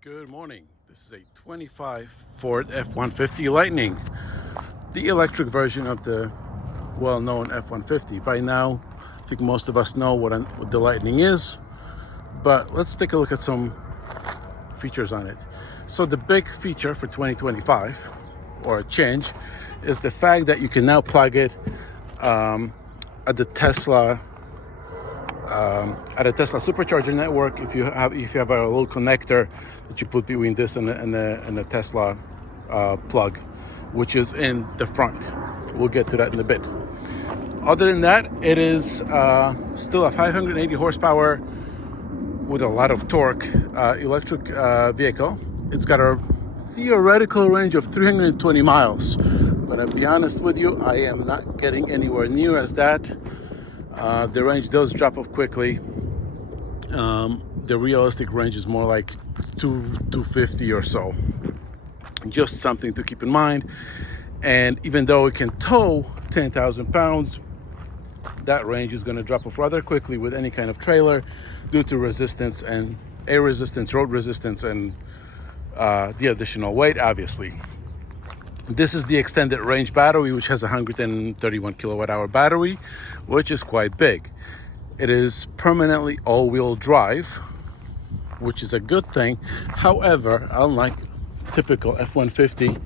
Good morning. This is a 25 Ford F-150 Lightning, the electric version of the well-known F-150. By now, I think most of us know what the Lightning is, but let's take a look at some features on it. So the big feature for 2025, or a change, is the fact that you can now plug it at the Tesla Supercharger network. If you have a little connector that you put between this and a Tesla plug, which is in the front. We'll get to that in a bit. Other than that, it is still a 580 horsepower with a lot of torque electric vehicle. It's got a theoretical range of 320 miles, but I'll be honest with you, I am not getting anywhere near as that. The range does drop off quickly. The realistic range is more like 250 or so. Just something to keep in mind. And even though it can tow 10,000 pounds, that range is going to drop off rather quickly with any kind of trailer due to resistance and air resistance, road resistance, and the additional weight, obviously. This is the extended range battery, which has a 131 kilowatt hour battery, which is quite big. It is permanently all-wheel drive, which is a good thing. However, unlike typical F-150,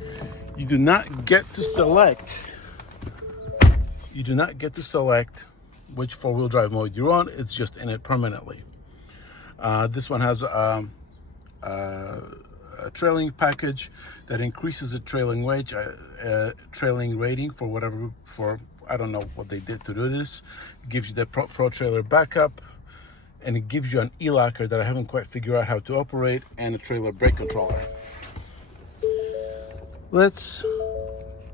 you do not get to select which four-wheel drive mode you're on. It's just in it permanently. This one has a trailing package that increases the trailing range, trailing rating for I don't know what they did to do this. It gives you the pro trailer backup, and it gives you an e-locker that I haven't quite figured out how to operate, and a trailer brake controller. Let's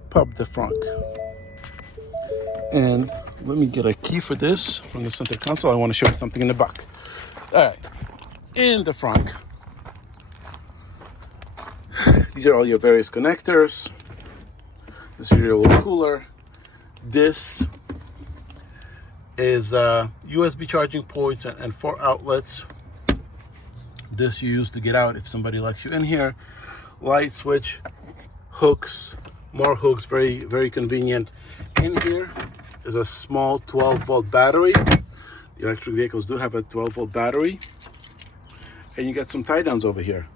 pop the frunk, and let me get a key for this from the center console. I want to show you something in the back. All right, in the frunk, these are all your various connectors. This is your little cooler. This is USB charging ports and 4 outlets. This you use to get out if somebody lets you in here. Light switch, hooks, more hooks, very, very convenient. In here is a small 12-volt battery. The electric vehicles do have a 12-volt battery. And you got some tie downs over here.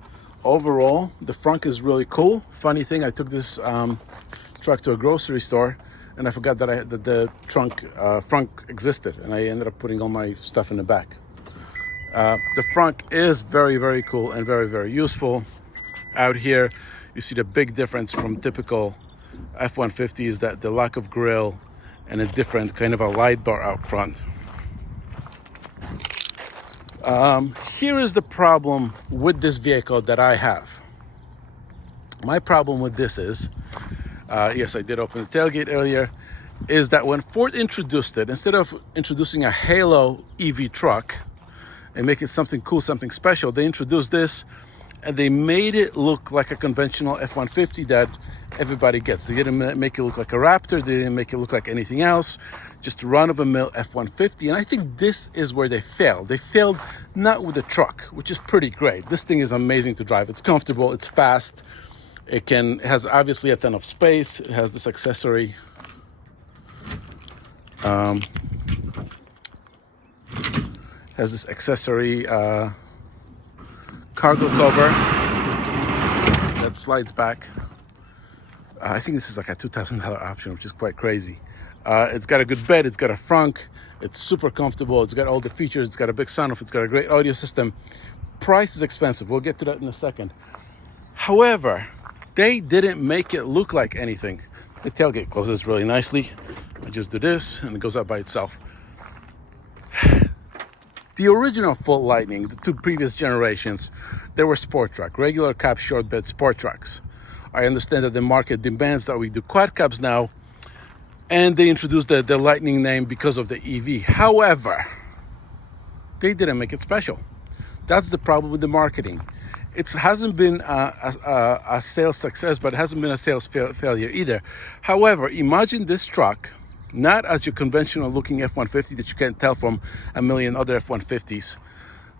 Overall, the frunk is really cool. Funny thing, I took this truck to a grocery store, and I forgot that the frunk existed, and I ended up putting all my stuff in the back. The frunk is very, very cool and very, very useful. Out here, you see the big difference from typical F-150 is that the lack of grille and a different kind of a light bar out front. Here is the problem with this vehicle that I have. My problem with this is, yes, I did open the tailgate earlier, is that when Ford introduced it, instead of introducing a Halo EV truck and make it something cool, something special, they introduced this and they made it look like a conventional F-150 that everybody gets. They didn't make it look like a Raptor. They didn't make it look like anything else. Just run-of-the-mill F-150. And I think this is where they failed. They failed not with the truck, which is pretty great. This thing is amazing to drive. It's comfortable. It's fast. It has obviously a ton of space. It has this accessory. Cargo cover that slides back. I think this is like a $2,000 option, which is quite crazy. It's got a good bed, it's got a frunk, it's super comfortable, it's got all the features, it's got a big sunroof, it's got a great audio system. Price is expensive, we'll get to that in a second. However, they didn't make it look like anything. The tailgate closes really nicely. I just do this and it goes up by itself. The original Ford Lightning, the two previous generations, they were sport truck, regular cab short bed sport trucks. I understand that the market demands that we do quad cabs now, and they introduced the Lightning name because of the EV. However, they didn't make it special. That's the problem with the marketing. It hasn't been a sales success, but it hasn't been a sales failure either. However, imagine this truck not as your conventional looking F-150 that you can't tell from a million other F-150s,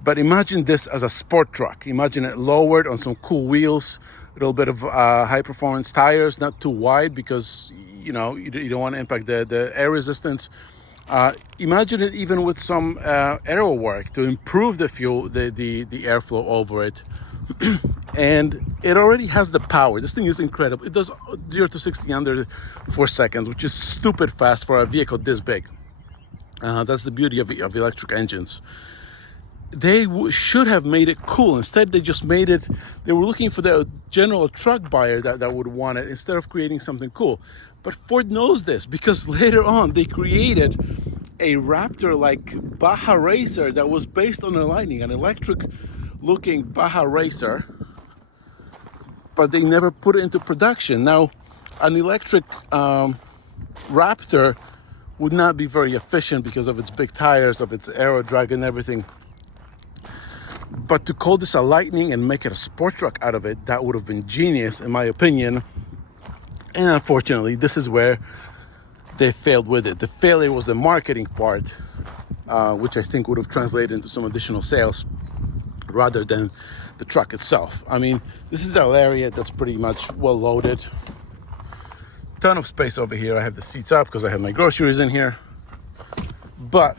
But imagine this as a sport truck. Imagine it lowered on some cool wheels, a little bit of high performance tires, not too wide because you don't want to impact the air resistance. Imagine it even with some aero work to improve the fuel, the airflow over it. And it already has the power. This thing is incredible. It does 0 to 60 under 4 seconds, which is stupid fast for a vehicle this big. That's the beauty of electric engines. They should have made it cool. Instead, they just made it, they were looking for the general truck buyer that would want it instead of creating something cool. But Ford knows this because later on they created a Raptor-like Baja Racer that was based on a Lightning, an electric-looking Baja Racer, but they never put it into production. Now, an electric Raptor would not be very efficient because of its big tires, of its aero drag and everything. But to call this a Lightning and make it a sport truck out of it, that would have been genius, in my opinion. And unfortunately, this is where they failed with it. The failure was the marketing part, which I think would have translated into some additional sales rather than the truck itself. I mean, this is an area that's pretty much well loaded. Ton of space over here. I have the seats up because I have my groceries in here. But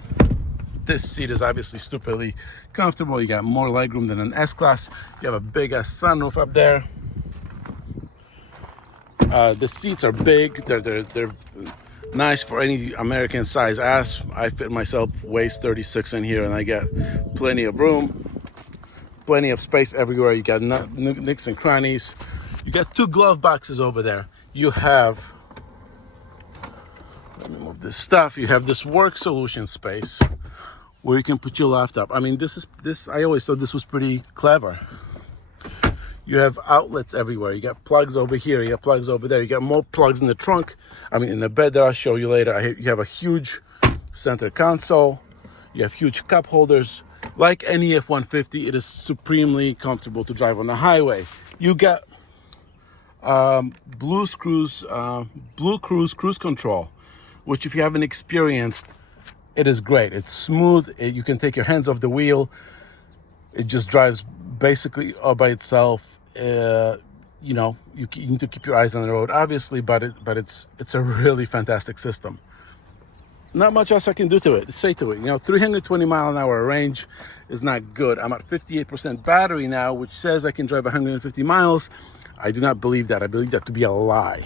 this seat is obviously stupidly comfortable. You got more legroom than an S-Class. You have a big ass sunroof up there. The seats are big. They're nice for any American size ass. I fit myself waist 36 in here, and I got plenty of room, plenty of space everywhere. You got nicks and crannies. You got 2 glove boxes over there. You have, let me move this stuff. You have this work solution space where you can put your laptop. I mean, I always thought this was pretty clever. You have outlets everywhere. You got plugs over here, you got plugs over there. You got more plugs in the trunk. I mean, in the bed that I'll show you later. You have a huge center console. You have huge cup holders. Like any F-150, it is supremely comfortable to drive on the highway. You got Blue Cruise cruise control, which if you haven't experienced, it is great. It's smooth. You can take your hands off the wheel. It just drives basically all by itself. You need to keep your eyes on the road, obviously, but it's a really fantastic system. Not much else I can say to it. 320 mile an hour range is not good. I'm at 58% battery now, which says I can drive 150 miles. I do not believe that. I believe that to be a lie.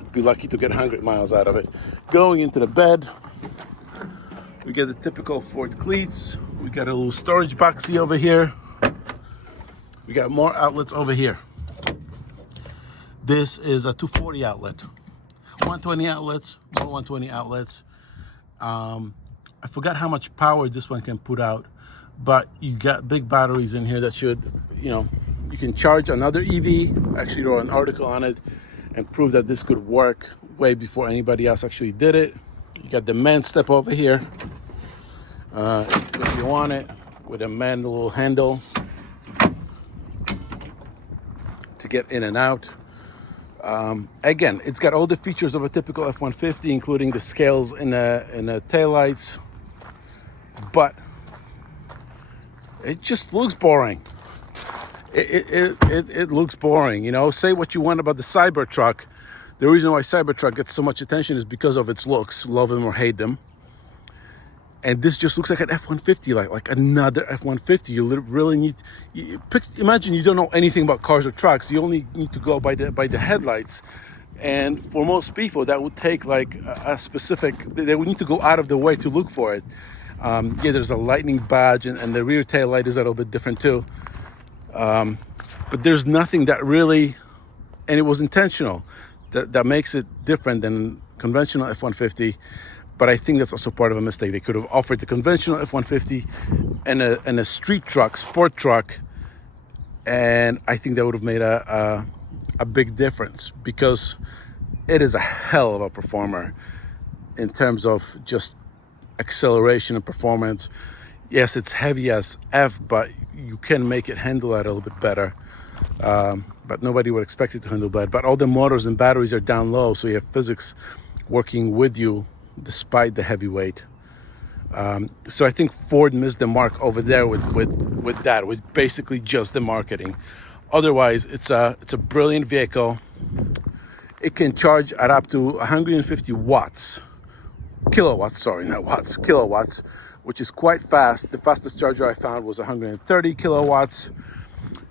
I'd be lucky to get 100 miles out of it. Going into the bed, we get the typical Ford cleats. We got a little storage boxy over here. We got more outlets over here. This is a 240 outlet. 120 outlets, more 120 outlets. I forgot how much power this one can put out, but you got big batteries in here that should, you can charge another EV. Actually wrote an article on it and prove that this could work way before anybody else actually did it. You got the man step over here. If you want it, with a man little handle to get in and out. Again, it's got all the features of a typical F-150, including the scales in the taillights, but it just looks boring. It looks boring. Say what you want about the Cybertruck. The reason why Cybertruck gets so much attention is because of its looks. Love them or hate them. And this just looks like an F-150, like another F-150. You really imagine you don't know anything about cars or trucks. You only need to go by the headlights. And for most people, that would take like a specific, they would need to go out of the way to look for it. There's a lightning badge, and the rear tail light is a little bit different too. But there's nothing that really, and it was intentional, that makes it different than conventional F-150. But I think that's also part of a mistake. They could have offered the conventional F-150 and a street truck, sport truck, and I think that would have made a big difference, because it is a hell of a performer in terms of just acceleration and performance. Yes, it's heavy as F, but you can make it handle that a little bit better. But nobody would expect it to handle that. But all the motors and batteries are down low, so you have physics working with you despite the heavy weight. So I think Ford missed the mark over there with that, with basically just the marketing. Otherwise, it's a brilliant vehicle. It can charge at up to 150 watts, kilowatts, sorry, not watts, kilowatts, which is quite fast. The fastest charger I found was 130 kilowatts.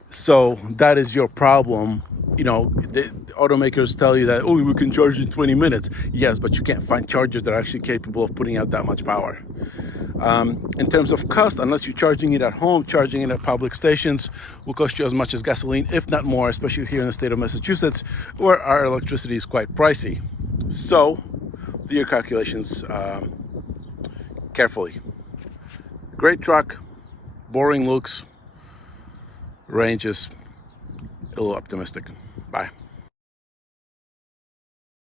So that is your problem. You know, the automakers tell you that, oh, we can charge in 20 minutes. Yes, but you can't find chargers that are actually capable of putting out that much power. In terms of cost, unless you're charging it at home, charging it at public stations will cost you as much as gasoline, if not more, especially here in the state of Massachusetts, where our electricity is quite pricey. So do your calculations carefully. Great truck, boring looks, range is a little optimistic. Bye.